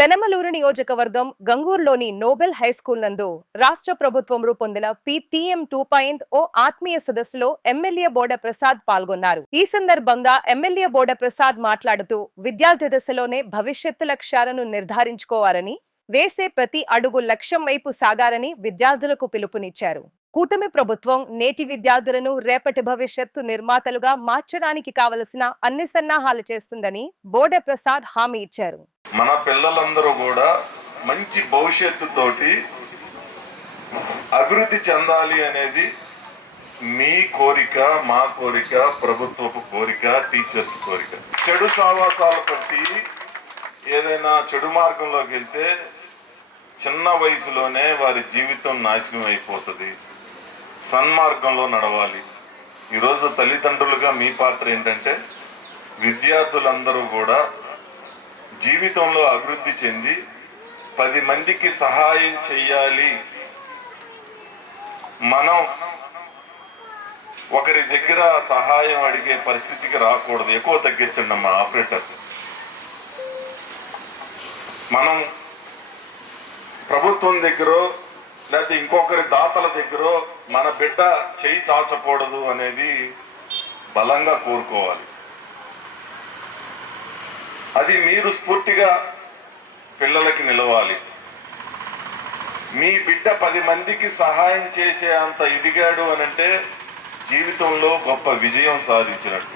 పెనమలూరు నియోజకవర్గం గంగూరులోని Nobel high school నందు రాష్ట్ర ప్రభుత్వం రూపొందిన PTM 2.0 ఆత్మీయ సదస్సులో ఎమ్మెల్యే బోడ ప్రసాద్ పాల్గొన్నారు. ఈ సందర్భంగా ఎమ్మెల్యే బోడ ప్రసాద్ మాట్లాడుతూ విద్యార్థి దశలోనే భవిష్యత్తు లక్ష్యాలను నిర్ధారించుకోవాలని, వేసే ప్రతి అడుగు లక్ష్యం వైపు సాగారని విద్యార్థులకు పిలుపునిచ్చారు. కూటమి ప్రభుత్వం నేటి విద్యార్థులను రేపటి భవిష్యత్తు నిర్మాతలుగా మార్చడానికి కావలసిన అన్ని సన్నాహాలు చేస్తుందని బోడ ప్రసాద్ హామీ ఇచ్చారు. మన పిల్లలందరూ కూడా మంచి భవిష్యత్తుతోటి అభివృద్ధి చెందాలి అనేది మీ కోరిక, మా కోరిక, ప్రభుత్వపు కోరిక, టీచర్స్ కోరిక. చెడు సావాసాలు పట్టి ఏదైనా చెడు మార్గంలోకి వెళ్తే చిన్న వయసులోనే వారి జీవితం నాశనం అయిపోతుంది. సన్మార్గంలో నడవాలి. ఈరోజు తల్లిదండ్రులుగా మీ పాత్ర ఏంటంటే విద్యార్థులందరూ కూడా జీవితంలో అభివృద్ధి చెంది 10 మందికి సహాయం చెయ్యాలి. మనం ఒకరి దగ్గర సహాయం అడిగే పరిస్థితికి రాకూడదు. ఎక్కువ తగ్గించండి అమ్మా ఆపరేటర్. మనం ప్రభుత్వం దగ్గర లేకపోతే ఇంకొకరి దాతల దగ్గర మన బిడ్డ చేయి చాచకూడదు అనేది బలంగా కోరుకోవాలి. అది మీరు స్ఫూర్తిగా పిల్లలకి నిలవాలి. మీ బిడ్డ 10 మందికి సహాయం చేసే అంత ఎదిగాడు అనంటే జీవితంలో గొప్ప విజయం సాధించినట్టు.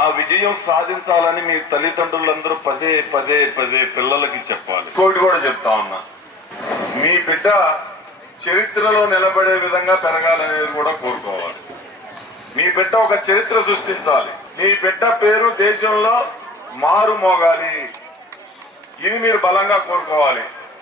ఆ విజయం సాధించాలని మీ తల్లిదండ్రులందరూ పదే పదే పదే పిల్లలకి చెప్పాలి. ఇంకోటి కూడా చెప్తా ఉన్నా, మీ బిడ్డ చరిత్రలో నిలబడే విధంగా పెరగాలనేది కూడా కోరుకోవాలి. మీ బిడ్డ ఒక చరిత్ర సృష్టించాలి. మీ బిడ్డ పేరు దేశంలో మారు మోగాలి. ఇది మీరు బలంగా కోరుకోవాలి.